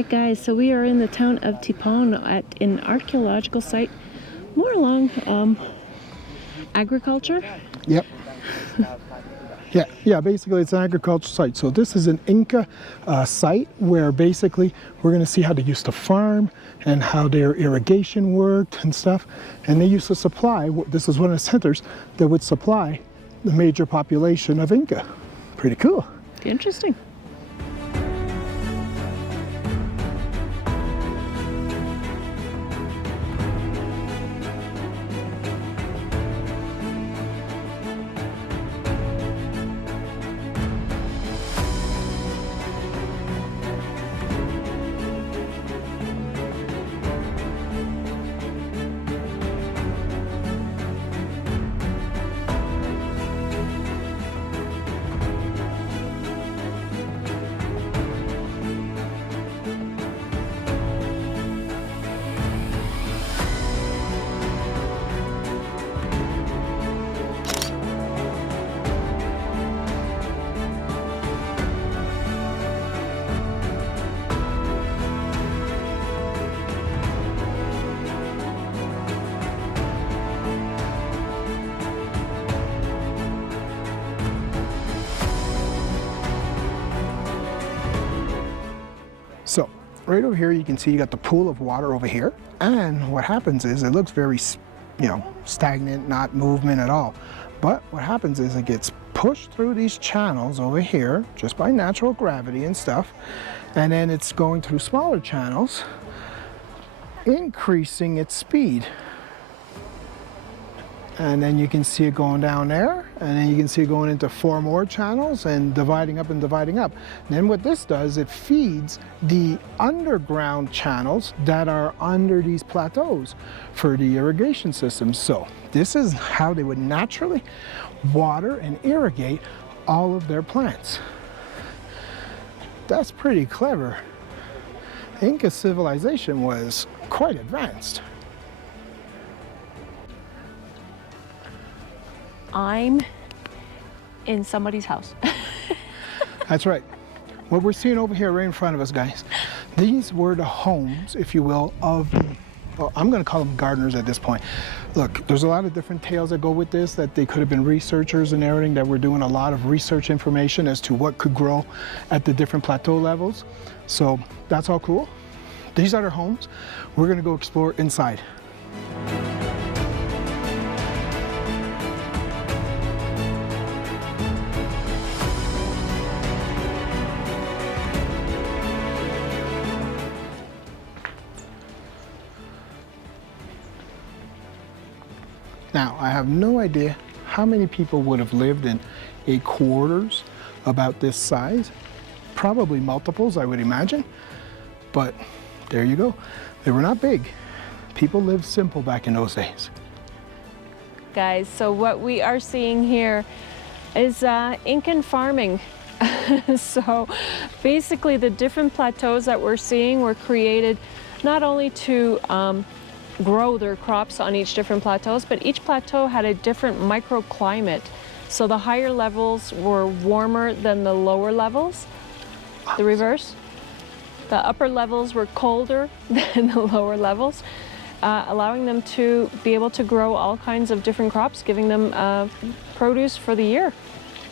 Alright guys, so we are in the town of Tipon at an archaeological site, more along agriculture. Yep. Yeah, basically it's an agricultural site. So this is an Inca site where basically we're going to see how they used to farm and how their irrigation worked and stuff. And they used to supply, this is one of the centers that would supply the major population of Inca. Pretty cool. Interesting. So right over here you can see you got the pool of water over here, and what happens is it looks very, stagnant, not movement at all. But what happens is it gets pushed through these channels over here just by natural gravity and stuff, and then it's going through smaller channels, increasing its speed. And then you can see it going down there, and then you can see it going into 4 more channels and dividing up and dividing up. And then what this does, it feeds the underground channels that are under these plateaus for the irrigation system. So this is how they would naturally water and irrigate all of their plants. That's pretty clever. Inca civilization was quite advanced. I'm in somebody's house. That's right. What we're seeing over here right in front of us, guys, these were the homes, if you will, of, well, I'm going to call them gardeners at this point. Look, there's a lot of different tales that go with this, that they could have been researchers and everything, that were doing a lot of research information as to what could grow at the different plateau levels. So that's all cool. These are their homes. We're going to go explore inside. Now, I have no idea how many people would have lived in a quarters about this size. Probably multiples, I would imagine. But there you go. They were not big. People lived simple back in those days. Guys, so what we are seeing here is Incan farming. So basically the different plateaus that we're seeing were created not only to grow their crops on each different plateaus, but each plateau had a different microclimate. So the higher levels were warmer than the lower levels, the reverse. The upper levels were colder than the lower levels, allowing them to be able to grow all kinds of different crops, giving them produce for the year.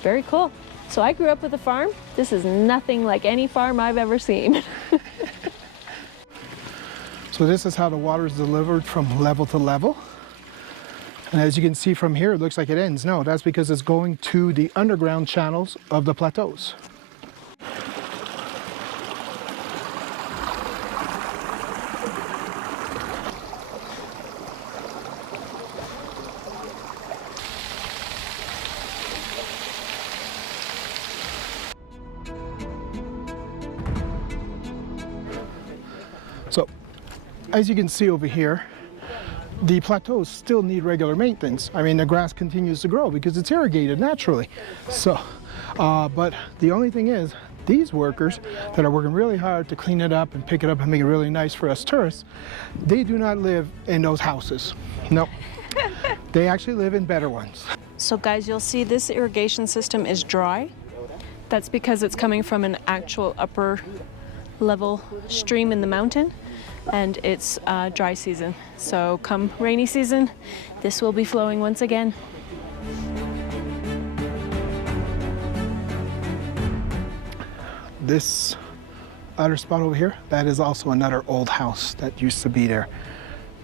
Very cool. So I grew up with a farm. This is nothing like any farm I've ever seen. So this is how the water is delivered from level to level. And as you can see from here, it looks like it ends. No, that's because it's going to the underground channels of the plateaus. So, as you can see over here, the plateaus still need regular maintenance. I mean, the grass continues to grow because it's irrigated naturally. So, but the only thing is, these workers that are working really hard to clean it up and pick it up and make it really nice for us tourists, they do not live in those houses. No, they actually live in better ones. So guys, you'll see this irrigation system is dry. That's because it's coming from an actual upper level stream in the mountain, and it's dry season. So come rainy season, this will be flowing once again. This other spot over here, that is also another old house that used to be there.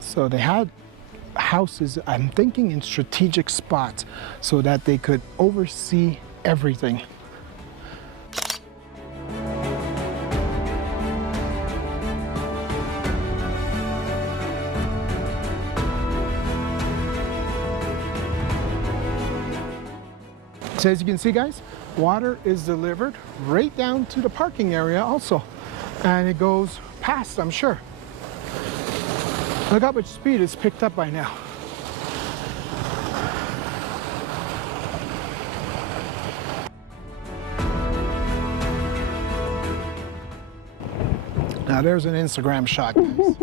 So they had houses, I'm thinking, in strategic spots so that they could oversee everything. So as you can see, guys, water is delivered right down to the parking area also. And it goes past, I'm sure. Look how much speed it's picked up by now. Now there's an Instagram shot, guys.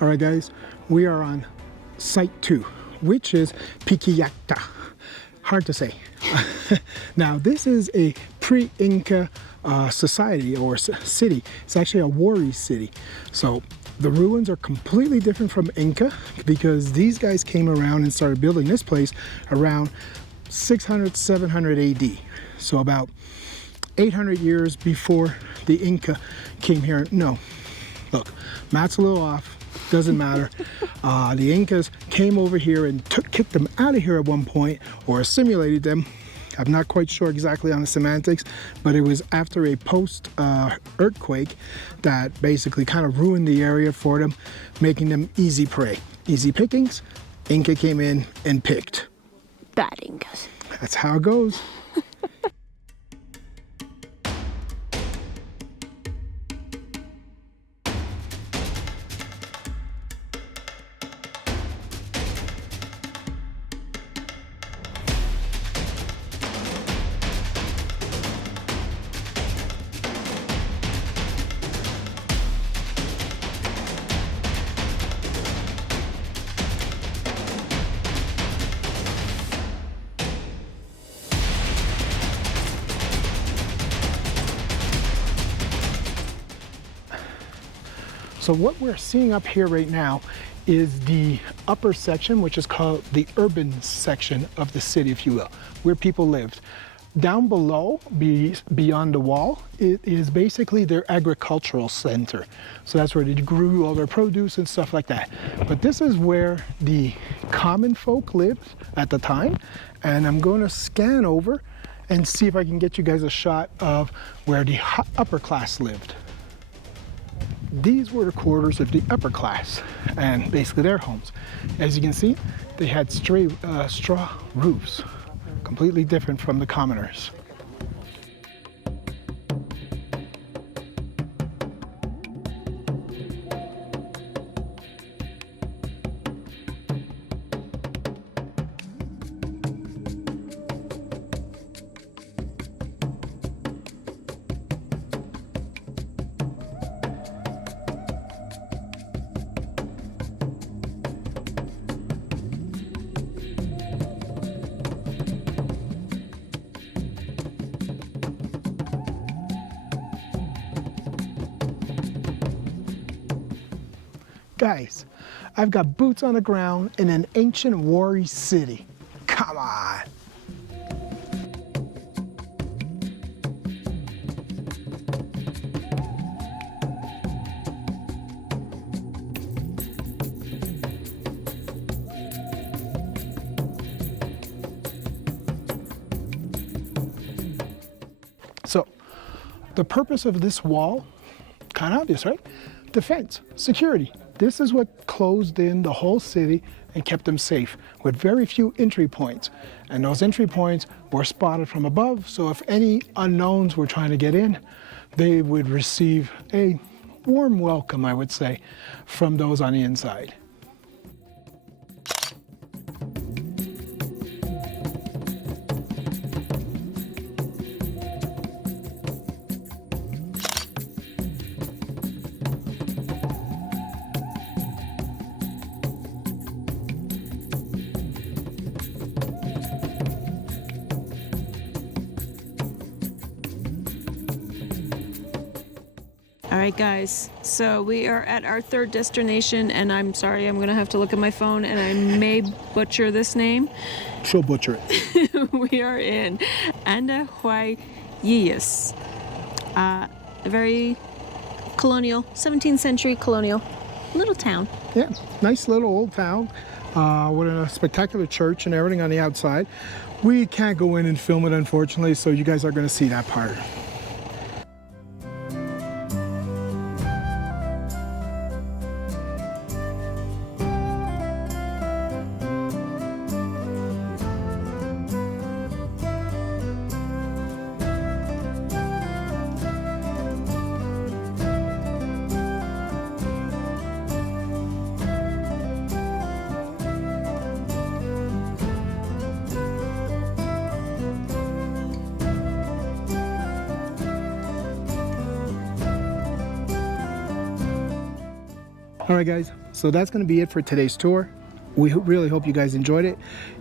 All right, guys, we are on site 2, which is Pikillaqta. Hard to say. Now, this is a pre-Inca society or city. It's actually a Wari city. So the ruins are completely different from Inca because these guys came around and started building this place around 600, 700 AD. So about 800 years before the Inca came here. No, look, math's a little off. Doesn't matter. The Incas came over here and kicked them out of here at one point, or assimilated them. I'm not quite sure exactly on the semantics, but it was after a post-earthquake that basically kind of ruined the area for them, making them easy prey. Easy pickings. Inca came in and picked. Bad Incas. That's how it goes. So what we're seeing up here right now is the upper section, which is called the urban section of the city, if you will, where people lived. Down below, beyond the wall, it is basically their agricultural center. So that's where they grew all their produce and stuff like that. But this is where the common folk lived at the time. And I'm going to scan over and see if I can get you guys a shot of where the upper class lived. These were the quarters of the upper class and basically their homes. As you can see, they had straw roofs, completely different from the commoners. Guys, I've got boots on the ground in an ancient Wari city. Come on. So, the purpose of this wall, kind of obvious, right? Defense, security. This is what closed in the whole city and kept them safe, with very few entry points. And those entry points were spotted from above, so if any unknowns were trying to get in, they would receive a warm welcome, I would say, from those on the inside. All right, guys, so we are at our third destination, and I'm sorry, I'm gonna have to look at my phone, and I may butcher this name. She'll butcher it. We are in Andahuaylillas, a very colonial, 17th century colonial little town. Yeah, nice little old town with a spectacular church and everything on the outside. We can't go in and film it, unfortunately, so you guys are going to see that part. All right, guys, so that's going to be it for today's tour. We really hope you guys enjoyed it.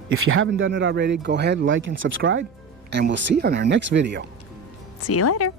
If you haven't done it already, go ahead, like and subscribe, and we'll see you on our next video. See you later.